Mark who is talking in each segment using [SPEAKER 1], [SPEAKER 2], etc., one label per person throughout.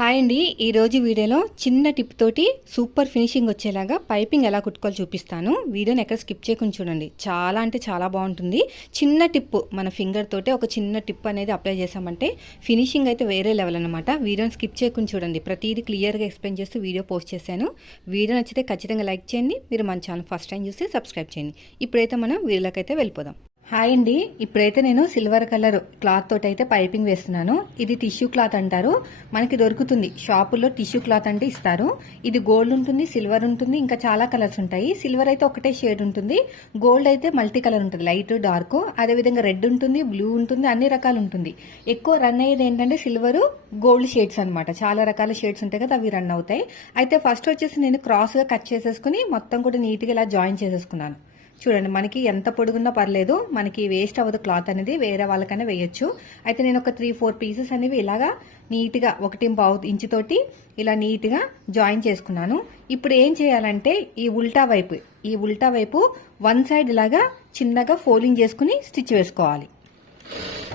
[SPEAKER 1] Hi అండి. ఈరోజు వీడియోలో చిన్న టిప్ తోటి సూపర్ ఫినిషింగ్ వచ్చేలాగా పైపింగ్ ఎలా కుట్టుకోవాలో చూపిస్తాను. వీడియోని ఎక్కడ స్కిప్ చేయకుండా చూడండి. చాలా అంటే చాలా బాగుంటుంది. చిన్న టిప్ మన ఫింగర్ తోటి ఒక చిన్న టిప్ అనేది అప్లై చేసామంటే ఫినిషింగ్ అయితే వేరే లెవెల్ అనమాట వీడియోని స్కిప్ చేయకుండా చూడండి. ప్రతిదీ క్లియర్గా ఎక్స్ప్లెయిన్ చేస్తూ వీడియో పోస్ట్ చేశాను. వీడియో నచ్చితే ఖచ్చితంగా లైక్ చేయండి. మీరు మన ఛానల్ ఫస్ట్ టైం చూస్తే సబ్స్క్రైబ్ చేయండి. ఇప్పుడైతే మనం వీడియోలకైతే వెళ్ళిపోదాం. హాయ్ అండి. ఇప్పుడైతే నేను సిల్వర్ కలర్ క్లాత్ తోటి అయితే పైపింగ్ వేస్తున్నాను. ఇది టిష్యూ క్లాత్ అంటారు. మనకి దొరుకుతుంది. షాపుల్లో టిష్యూ క్లాత్ అంటే ఇస్తారు. ఇది గోల్డ్ ఉంటుంది సిల్వర్ ఉంటుంది ఇంకా చాలా కలర్స్ ఉంటాయి. సిల్వర్ అయితే ఒకటే షేడ్ ఉంటుంది. గోల్డ్ అయితే మల్టీ కలర్ ఉంటుంది. లైట్ డార్క్ అదేవిధంగా రెడ్ ఉంటుంది బ్లూ ఉంటుంది అన్ని రకాలు ఉంటుంది. ఎక్కువ రన్ అయ్యేది ఏంటంటే సిల్వర్ గోల్డ్ షేడ్స్ అన్నమాట. చాలా రకాల షేడ్స్ ఉంటాయి కదా అవి రన్ అవుతాయి. అయితే ఫస్ట్ వచ్చేసి నేను క్రాస్గా కట్ చేసేసుకుని మొత్తం కూడా నీట్గా ఇలా జాయిన్ చేసేసుకున్నాను. చూడండి మనకి ఎంత పొడుగున్నా పర్లేదు మనకి వేస్ట్ అవ్వదు క్లాత్ అనేది వేరే వాళ్ళకైనా వేయచ్చు. అయితే నేను ఒక త్రీ ఫోర్ పీసెస్ అనేవి ఇలాగా నీట్గా ఒకటి పావు ఇంచుతోటి ఇలా నీట్గా జాయిన్ చేసుకున్నాను. ఇప్పుడు ఏం చేయాలంటే ఈ ఉల్టా వైపు ఈ ఉల్టా వైపు వన్ సైడ్ ఇలాగా చిన్నగా ఫోల్డింగ్ చేసుకుని స్టిచ్ వేసుకోవాలి.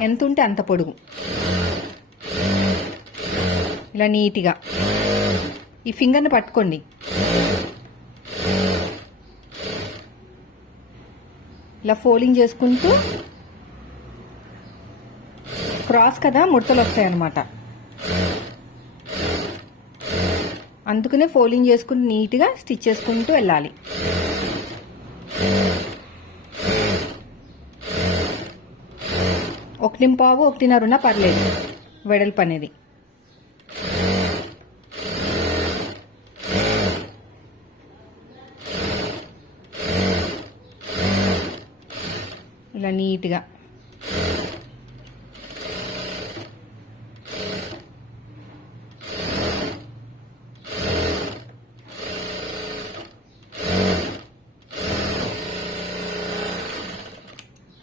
[SPEAKER 1] ఎంత ఉంటే అంత పొడుగు. ఇలా నీట్గా. ఈ ఫింగర్ని పట్టుకోండి. ఇలా ఫోల్డింగ్ చేసుకుంటూ క్రాస్ కదా ముడతలు వస్తాయి అన్నమాట అందుకనే ఫోల్డింగ్ చేసుకుంటూ నీట్గా స్టిచ్ చేసుకుంటూ వెళ్ళాలి. ఒకటి పావు ఒకటిన్నర ఉన్నా పర్లేదు వెడల్పు అనేది. ఇలా నీట్గా.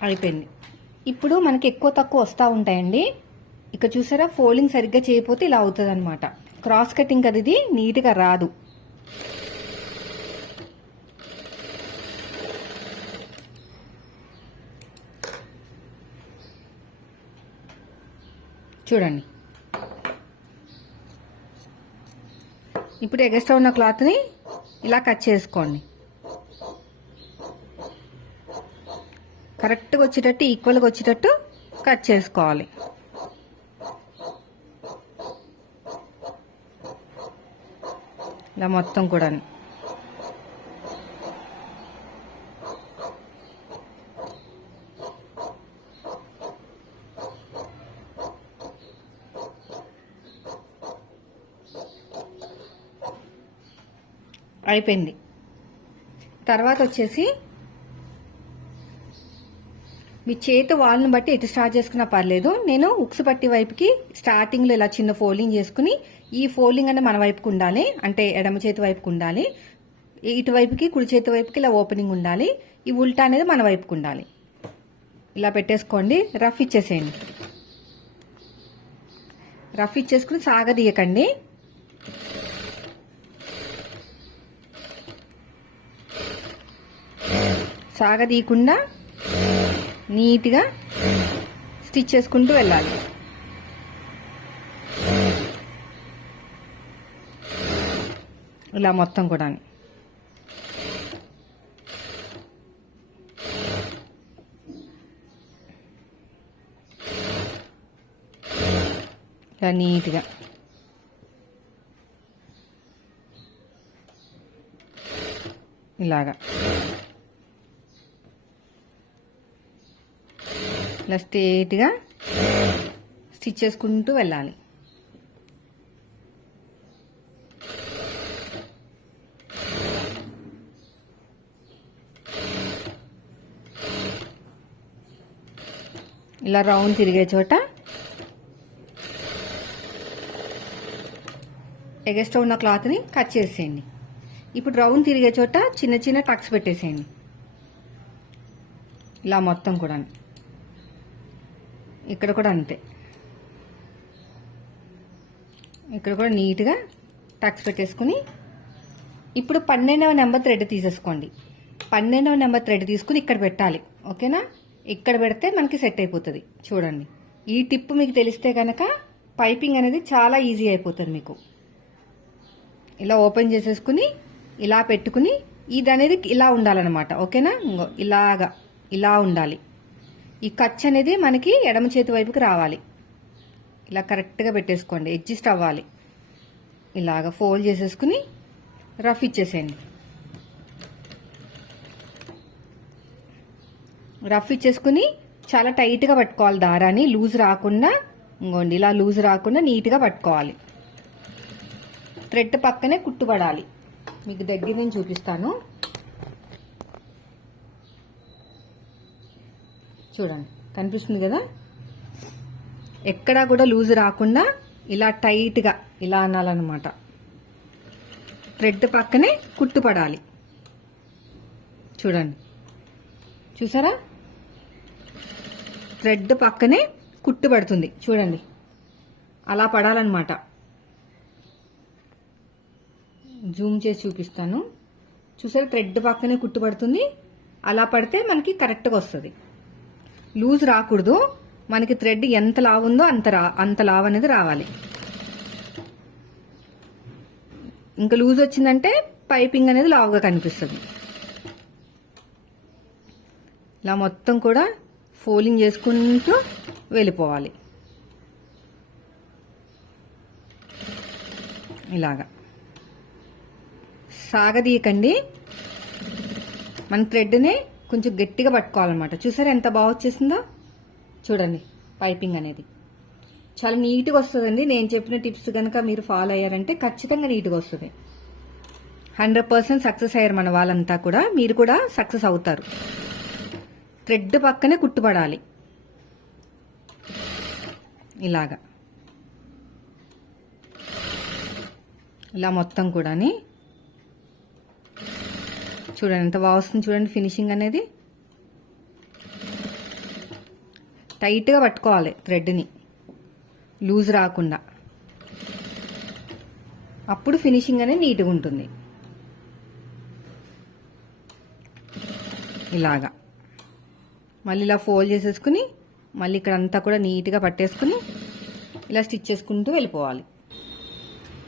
[SPEAKER 1] అయిపోయింది. ఇప్పుడు మనకి ఎక్కువ తక్కువ వస్తూ ఉంటాయండి. ఇక చూసారా ఫోల్డింగ్ సరిగ్గా చేయకపోతే ఇలా అవుతుంది అనమాట క్రాస్ కటింగ్ అది ఇది నీట్గా రాదు. చూడండి. ఇప్పుడు ఎగస్ట్రా ఉన్న క్లాత్ని ఇలా కట్ చేసుకోండి. కరెక్ట్గా వచ్చేటట్టు ఈక్వల్గా వచ్చేటట్టు కట్ చేసుకోవాలి. ఇలా మొత్తం కూడా అయిపోయింది. తర్వాత వచ్చేసి మీ చేతి వాళ్ళని బట్టి ఎటు స్టార్ట్ చేసుకున్నా పర్లేదు. నేను ఉక్స్ పట్టి వైపుకి స్టార్టింగ్లో ఇలా చిన్న ఫోల్డింగ్ చేసుకుని ఈ ఫోల్డింగ్ అనేది మన వైపుకి ఉండాలి. అంటే ఎడమ చేతి వైపుకి ఉండాలి. ఇటువైపుకి కుడి చేతి వైపుకి ఇలా ఓపెనింగ్ ఉండాలి. ఈ ఉల్టా అనేది మన వైపుకి ఉండాలి. ఇలా పెట్టేసుకోండి. రఫ్ ఇచ్చేసేయండి. రఫ్ ఇచ్చేసుకుని సాగదీయకండి. సాగదీయకుండా నీట్గా స్టిచ్ చేసుకుంటూ వెళ్ళాలి. ఇలా మొత్తం కూడా ఇలా నీట్గా. ఇలాగా. ఇలా స్ట్రేట్గా స్టిచ్ చేసుకుంటూ వెళ్ళాలి. ఇలా రౌండ్ తిరిగే చోట ఎగస్ట్రా ఉన్న క్లాత్ని కట్ చేసేయండి. ఇప్పుడు రౌండ్ తిరిగే చోట చిన్న చిన్న టక్స్ పెట్టేసేయండి. ఇలా మొత్తం కూడా ఇక్కడ కూడా అంతే. ఇక్కడ కూడా నీట్గా టక్స్ పెట్టేసుకుని ఇప్పుడు పన్నెండవ నెంబర్ థ్రెడ్ తీసేసుకోండి. పన్నెండవ నెంబర్ థ్రెడ్ తీసుకుని ఇక్కడ పెట్టాలి. ఓకేనా? ఇక్కడ పెడితే మనకి సెట్ అయిపోతుంది. చూడండి. ఈ టిప్ మీకు తెలిస్తే కనుక పైపింగ్ అనేది చాలా ఈజీ అయిపోతుంది మీకు. ఇలా ఓపెన్ చేసేసుకుని ఇలా పెట్టుకుని ఇది అనేది ఇలా ఉండాలన్నమాట. ఓకేనా? ఇంగో ఇలాగా ఇలా ఉండాలి. ఈ ఖర్చు అనేది మనకి ఎడమ చేతి వైపుకి రావాలి. ఇలా కరెక్ట్గా పెట్టేసుకోండి. అడ్జస్ట్ అవ్వాలి. ఇలాగ ఫోల్డ్ చేసేసుకుని రఫ్ ఇచ్చేసేయండి. రఫ్ ఇచ్చేసుకుని చాలా టైట్గా పట్టుకోవాలి దారాన్ని లూజ్ రాకుండా ఇంకోండి ఇలా లూజ్ రాకుండా నీట్గా పట్టుకోవాలి. థ్రెడ్ పక్కనే కుట్టుపడాలి. మీకు దగ్గర నుంచి చూపిస్తాను. చూడండి కనిపిస్తుంది కదా? ఎక్కడా కూడా లూజ్ రాకుండా ఇలా టైట్గా ఇలా అనాలన్నమాట. థ్రెడ్ పక్కనే కుట్టుపడాలి. చూడండి. చూసారా? థ్రెడ్ పక్కనే కుట్టు పడుతుంది చూడండి. అలా పడాలన్నమాట. జూమ్ చేసి చూపిస్తాను. చూసారా? థ్రెడ్ పక్కనే కుట్టు పడుతుంది అలా పడితే మనకి కరెక్ట్గా వస్తుంది. లూజ్ రాకూడదు. మనకి థ్రెడ్ ఎంత లావు ఉందో అంత రా అంత లావు అనేది రావాలి. ఇంకా లూజ్ వచ్చిందంటే పైపింగ్ అనేది లావుగా కనిపిస్తుంది. ఇలా మొత్తం కూడా ఫోలింగ్ చేసుకుంటూ వెళ్ళిపోవాలి. ఇలాగా. సాగదీయకండి. మన థ్రెడ్ని కొంచెం గట్టిగా పట్టుకోవాలన్నమాట. చూసారా ఎంత బాగా వచ్చేసిందో? చూడండి పైపింగ్ అనేది. చాలా నీట్గా వస్తుందండి. నేను చెప్పిన టిప్స్ కనుక మీరు ఫాలో అయ్యారంటే ఖచ్చితంగా నీట్గా వస్తుంది. హండ్రెడ్ పర్సెంట్ సక్సెస్ అయ్యారు మన వాళ్ళంతా కూడా. మీరు కూడా సక్సెస్ అవుతారు. థ్రెడ్ పక్కనే కుట్టుపడాలి. ఇలాగా. ఇలా మొత్తం కూడాని చూడండి ఎంత బాగా వస్తుంది చూడండి ఫినిషింగ్ అనేది. టైట్గా పట్టుకోవాలి థ్రెడ్ని లూజ్ రాకుండా. అప్పుడు ఫినిషింగ్ అనేది నీట్గా ఉంటుంది. ఇలాగా. మళ్ళీ ఇలా ఫోల్డ్ చేసేసుకుని మళ్ళీ ఇక్కడ అంతా కూడా నీట్గా పట్టేసుకుని ఇలా స్టిచ్ చేసుకుంటూ వెళ్ళిపోవాలి.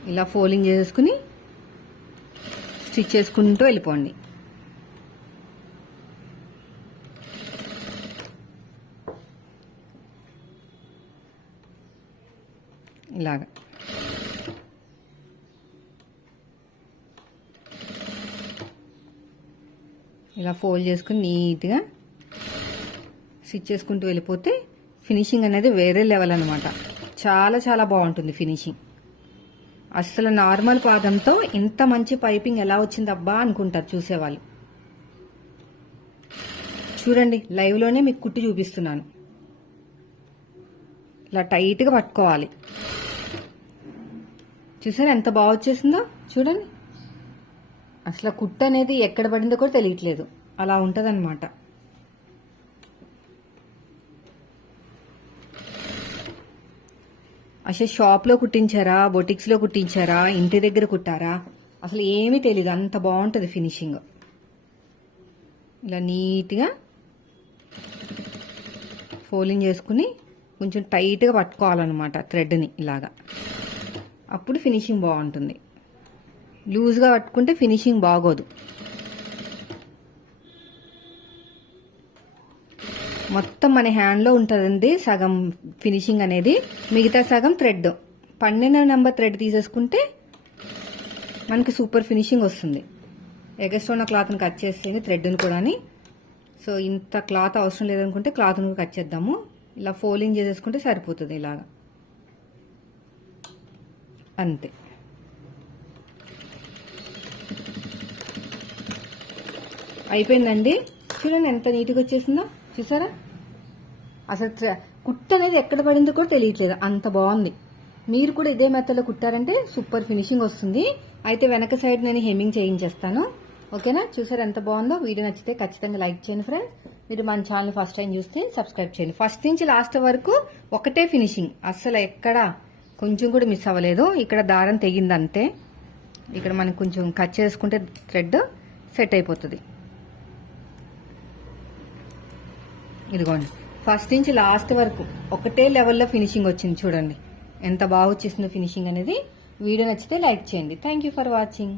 [SPEAKER 1] ఇలా ఫోల్డింగ్ చేసేసుకుని స్టిచ్ చేసుకుంటూ వెళ్ళిపోండి. ఇలాగా ఇలా ఫోల్డ్ చేసుకుని నీట్గా స్టిచ్ చేసుకుంటూ వెళ్ళిపోతే ఫినిషింగ్ అనేది వేరే లెవెల్ అనమాట చాలా చాలా బాగుంటుంది ఫినిషింగ్. అసలు నార్మల్ పాదంతో ఇంత మంచి పైపింగ్ ఎలా వచ్చిందబ్బా అనుకుంటారు చూసేవాళ్ళు. చూడండి లైవ్లోనే మీకు కుట్టి చూపిస్తున్నాను. ఇలా టైట్గా పట్టుకోవాలి. చూసారా ఎంత బాగా వచ్చేసిందో? చూడండి. అసలు ఆ అనేది ఎక్కడ పడిందో కూడా తెలియట్లేదు. అలా ఉంటుందన్నమాట. అసలు షాప్లో కుట్టించారా? బొటిక్స్లో కుట్టించారా? ఇంటి దగ్గర కుట్టారా? అసలు ఏమీ తెలియదు అంత బాగుంటుంది ఫినిషింగ్. ఇలా నీట్గా ఫోలింగ్ చేసుకుని కొంచెం టైట్గా పట్టుకోవాలన్నమాట థ్రెడ్ని ఇలాగా. అప్పుడు ఫినిషింగ్ బాగుంటుంది. లూజ్గా పట్టుకుంటే ఫినిషింగ్ బాగోదు. మొత్తం మన హ్యాండ్లో ఉంటుందండి సగం ఫినిషింగ్ అనేది. మిగతా సగం థ్రెడ్. పన్నెండు నెంబర్ థ్రెడ్ తీసేసుకుంటే మనకి సూపర్ ఫినిషింగ్ వస్తుంది. ఎగస్ట్రా ఉన్న క్లాత్ని కట్ చేసేది థ్రెడ్ని కూడాని. సో ఇంత క్లాత్ అవసరం లేదనుకుంటే క్లాత్ని కూడా కట్ చేద్దాము. ఇలా ఫోలింగ్ చేసేసుకుంటే సరిపోతుంది ఇలాగా. అంతే. అయిపోయిందండి. చూడండి ఎంత నీట్గా వచ్చేసిందో. చూసారా? అసలు కుట్ట కుట్టు అనేది ఎక్కడ పడిందో కూడా తెలియట్లేదు. అంత బాగుంది. మీరు కూడా ఇదే మెత్తలో కుట్టారంటే సూపర్ ఫినిషింగ్ వస్తుంది. అయితే వెనక సైడ్ నేను హెమ్మింగ్ చేయించేస్తాను. ఓకేనా? చూసారా ఎంత బాగుందో? వీడియో నచ్చితే ఖచ్చితంగా లైక్ చేయండి ఫ్రెండ్స్. మీరు మన ఛానల్ ఫస్ట్ టైం చూస్తే సబ్స్క్రైబ్ చేయండి. ఫస్ట్ నుంచి లాస్ట్ వరకు ఒకటే ఫినిషింగ్. అస్సలు ఎక్కడ కొంచెం కూడా మిస్ అవ్వలేదు. ఇక్కడ దారం తెగింది అంతే ఇక్కడ మనం కొంచెం కట్ చేసుకుంటే థ్రెడ్ సెట్ అయిపోతుంది. ఇదిగోండి. ఫస్ట్ నుంచి లాస్ట్ వరకు ఒకటే లెవెల్లో ఫినిషింగ్ వచ్చింది చూడండి. ఎంత బాగా వచ్చేసిందో ఫినిషింగ్ అనేది. వీడియో నచ్చితే లైక్ చేయండి. Thank you for watching